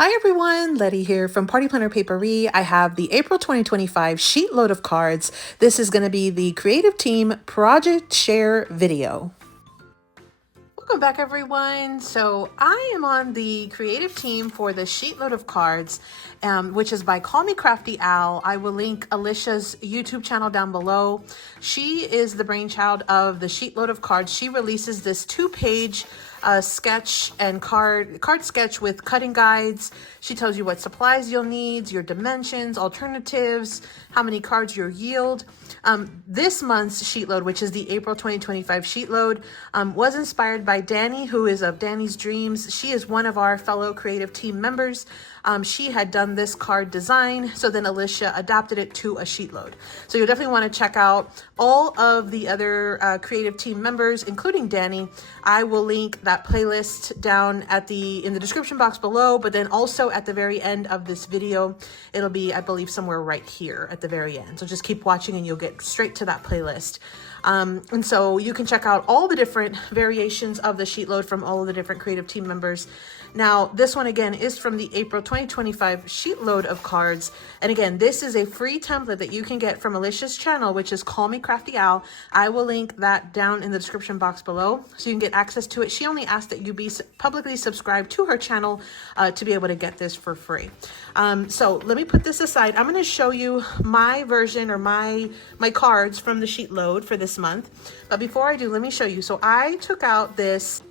Hi everyone, Letty here from Party Planner Papery. I have the April 2025 sheet load of cards. This is going to be the Creative Team Project Share video. Welcome back everyone. So I am on the creative team for the sheet load of cards, which is by Call Me Crafty Al. I will link Alicia's YouTube channel down below. She is the brainchild of the sheet load of cards. She releases this 2-page sketch and card sketch with cutting guides. She tells you what supplies you'll need, your dimensions, alternatives, how many cards you'll yield. This month's sheet load, which is the April 2025 sheet load, was inspired by Danny, who is of Danny's Dreams. She is one of our fellow creative team members. She had done this card design, so then Alicia adapted it to a sheet load. So you'll definitely want to check out all of the other creative team members, including Danny. I will link that playlist down in the description box below, but then also at the very end of this video, it'll be, I believe, somewhere right here at the very end. So just keep watching and you'll get straight to that playlist. And so you can check out all the different variations of the sheet load from all of the different creative team members. Now, this one again is from the April 2025 sheet load of cards. And again, this is a free template that you can get from Alicia's channel, which is Call Me Crafty Al. I will link that down in the description box below so you can get access to it. She only asked that you be publicly subscribed to her channel to be able to get this for free. So let me put this aside. I'm going to show you my version or my cards from the sheet load for this month. But before I do, let me show you. So I took out this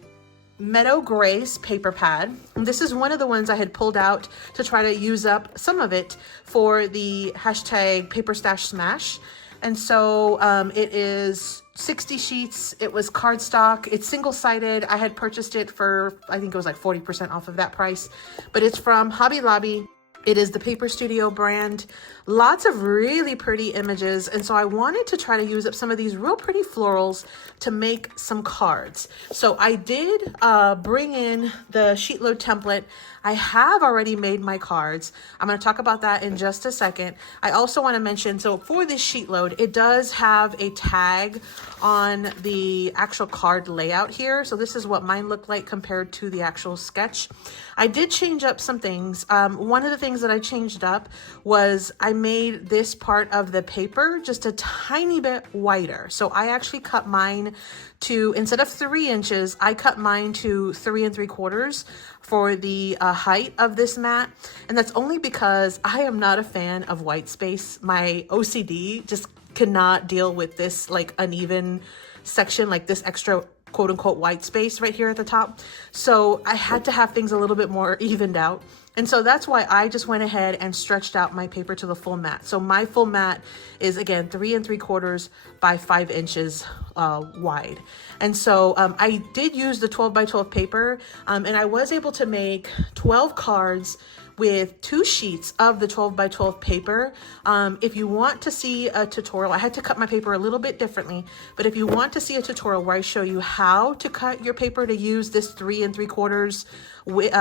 Meadow Grace paper pad. And this is one of the ones I had pulled out to try to use up some of it for the hashtag Paper Stash Smash. And so it is 60 sheets. It was cardstock. It's single-sided. I had purchased it for, I think it was like 40% off of that price, but it's from Hobby Lobby. It is the Paper Studio brand. Lots of really pretty images. And so I wanted to try to use up some of these real pretty florals to make some cards. So I did bring in the sheet load template. I have already made my cards. I'm going to talk about that in just a second. I also want to mention, so for this sheet load, it does have a tag on the actual card layout here. So this is what mine looked like compared to the actual sketch. I did change up some things. One of the things that I changed up was I made this part of the paper just a tiny bit wider. So I actually cut mine to, instead of 3 inches, I cut mine to 3 3/4 for the height of this mat. And that's only because I am not a fan of white space. My OCD just cannot deal with this like uneven section, like this extra quote unquote white space right here at the top. So I had to have things a little bit more evened out. And so that's why I just went ahead and stretched out my paper to the full mat. So my full mat is again 3 3/4 by 5 inches wide. And so I did use the 12 by 12 paper and I was able to make 12 cards with 2 sheets of the 12 by 12 paper. If you want to see a tutorial, I had to cut my paper a little bit differently, but if you want to see a tutorial where I show you how to cut your paper to use this 3 3/4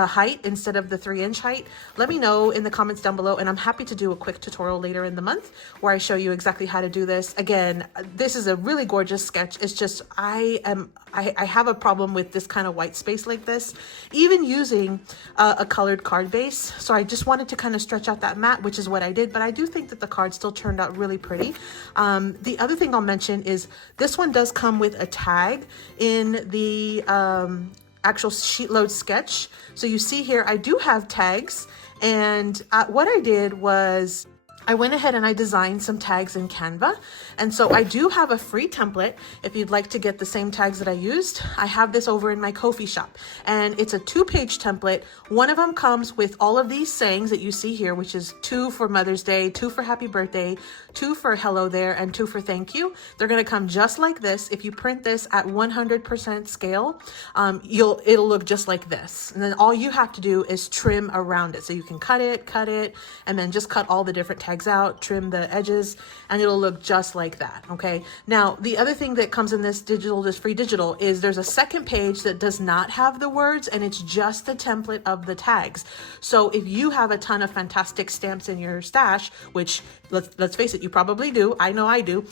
height instead of the 3-inch height, let me know in the comments down below, and I'm happy to do a quick tutorial later in the month where I show you exactly how to do this. Again, this is a really gorgeous sketch. It's just I have a problem with this kind of white space like this, even using a colored card base. So I just wanted to kind of stretch out that mat, which is what I did, but I do think that the card still turned out really pretty. The other thing I'll mention is this one does come with a tag in the actual sheet load sketch. So you see here, I do have tags, and what I did was I went ahead and I designed some tags in Canva. And so I do have a free template. If you'd like to get the same tags that I used, I have this over in my Ko-fi shop. And it's a 2-page template. One of them comes with all of these sayings that you see here, which is 2 for Mother's Day, 2 for Happy Birthday, 2 for Hello There, and 2 for Thank You. They're gonna come just like this. If you print this at 100% scale, it'll look just like this. And then all you have to do is trim around it. So you can cut it, and then just cut all the different tags out, trim the edges, and it'll look just like that. Okay. Now, the other thing that comes in this free digital, is there's a second page that does not have the words, and it's just the template of the tags. So if you have a ton of fantastic stamps in your stash, which let's face it, you probably do. I know I do.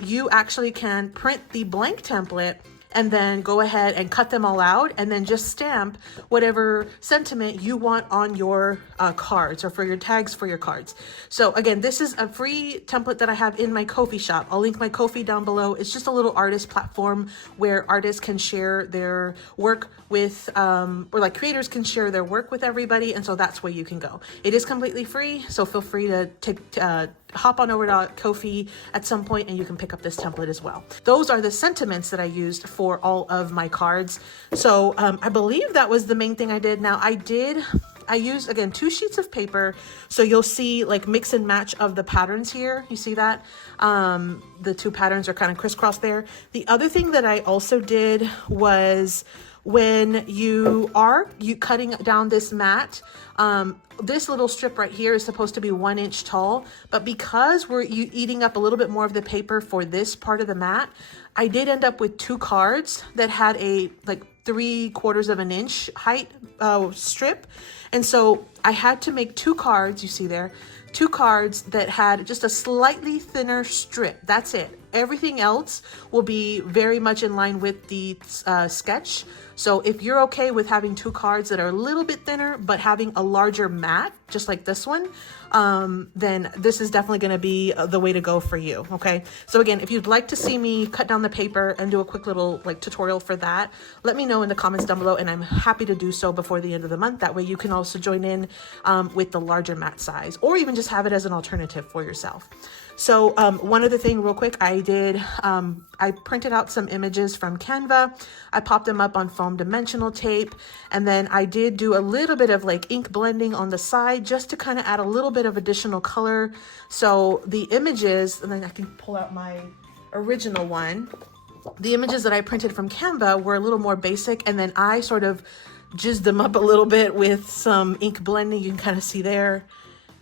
You actually can print the blank template and then go ahead and cut them all out, and then just stamp whatever sentiment you want on your cards, or for your tags for your cards. So again, this is a free template that I have in my Ko-fi shop. I'll link my Ko-fi down below. It's just a little artist platform where artists can share their work with, or like creators can share their work with everybody. And so that's where you can go. It is completely free. So feel free to hop on over to Ko-fi at some point and you can pick up this template as well. Those are the sentiments that I used for all of my cards. So I believe that was the main thing I did. Now I used, again, 2 sheets of paper. So you'll see like mix and match of the patterns here. You see that? The 2 patterns are kind of crisscross there. The other thing that I also did was when you cutting down this mat, this little strip right here is supposed to be 1 inch tall, but because we're eating up a little bit more of the paper for this part of the mat, I did end up with 2 cards that had a like 3/4 of an inch height strip. And so I had to make 2 cards, you see there, 2 cards that had just a slightly thinner strip. That's it. Everything else will be very much in line with the sketch. So if you're okay with having 2 cards that are a little bit thinner, but having a larger mat, just like this one, then this is definitely going to be the way to go for you. Okay. So again, if you'd like to see me cut down the paper and do a quick little like tutorial for that, let me know in the comments down below, and I'm happy to do so before the end of the month. That way you can also join in with the larger mat size, or even just have it as an alternative for yourself. So one other thing real quick, I did, I printed out some images from Canva. I popped them up on foam dimensional tape, and then I did do a little bit of like ink blending on the side just to kind of add a little bit of additional color. So the images, and then I can pull out my original one. The images that I printed from Canva were a little more basic, and then I sort of jizzed them up a little bit with some ink blending. You can kind of see there.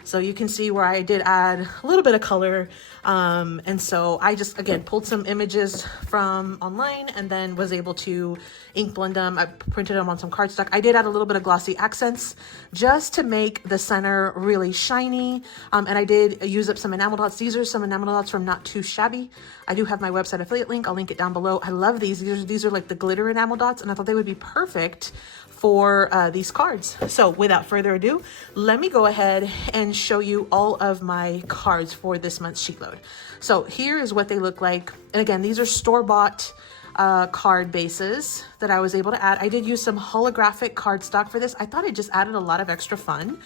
So you can see where I did add a little bit of color. And so I just, again, pulled some images from online and then was able to ink blend them. I printed them on some cardstock. I did add a little bit of glossy accents just to make the center really shiny. And I did use up some enamel dots. These are some enamel dots from Not Too Shabby. I do have my website affiliate link. I'll link it down below. I love these. These are like the glitter enamel dots, and I thought they would be perfect for these cards. So without further ado, let me go ahead and show you all of my cards for this month's SheetLoad. So here is what they look like. And again, these are store-bought card bases that I was able to add. I did use some holographic cardstock for this. I thought it just added a lot of extra fun.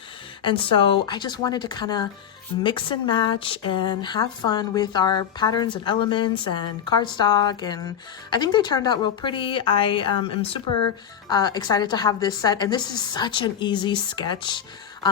And so I just wanted to kind of mix and match and have fun with our patterns and elements and cardstock, and I think they turned out real pretty. I am super excited to have this set, and this is such an easy sketch.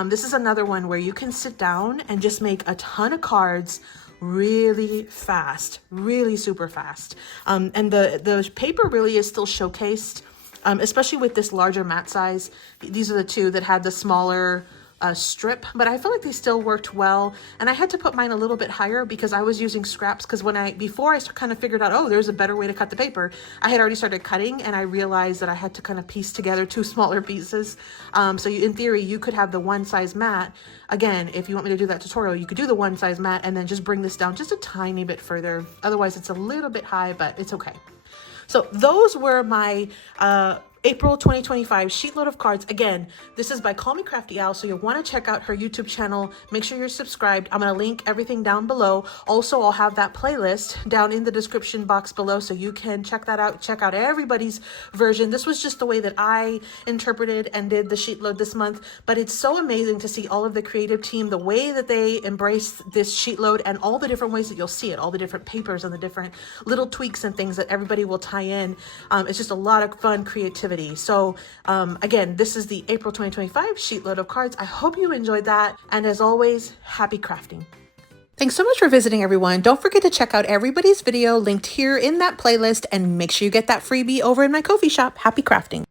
This is another one where you can sit down and just make a ton of cards really fast, really super fast. And the paper really is still showcased, especially with this larger mat size. These are the 2 that had the smaller strip, but I feel like they still worked well. And I had to put mine a little bit higher because I was using scraps, because before I kind of figured out, oh, there's a better way to cut the paper, I had already started cutting, and I realized that I had to kind of piece together 2 smaller pieces. So in theory, you could have the 1 size mat. Again, if you want me to do that tutorial, you could do the 1 size mat and then just bring this down just a tiny bit further. Otherwise, it's a little bit high, but it's okay. So those were my April 2025 SheetLoad of cards. Again, this is by Call Me Crafty Al, so you'll want to check out her YouTube channel. Make sure you're subscribed. I'm going to link everything down below. Also, I'll have that playlist down in the description box below, so you can check that out. Check out everybody's version. This was just the way that I interpreted and did the SheetLoad this month, but it's so amazing to see all of the creative team, the way that they embrace this SheetLoad, and all the different ways that you'll see it, all the different papers and the different little tweaks and things that everybody will tie in. It's just a lot of fun creativity. So again, this is the April 2025 SheetLoad of cards. I hope you enjoyed that. And as always, happy crafting. Thanks so much for visiting, everyone. Don't forget to check out everybody's video linked here in that playlist, and make sure you get that freebie over in my Ko-fi shop. Happy crafting.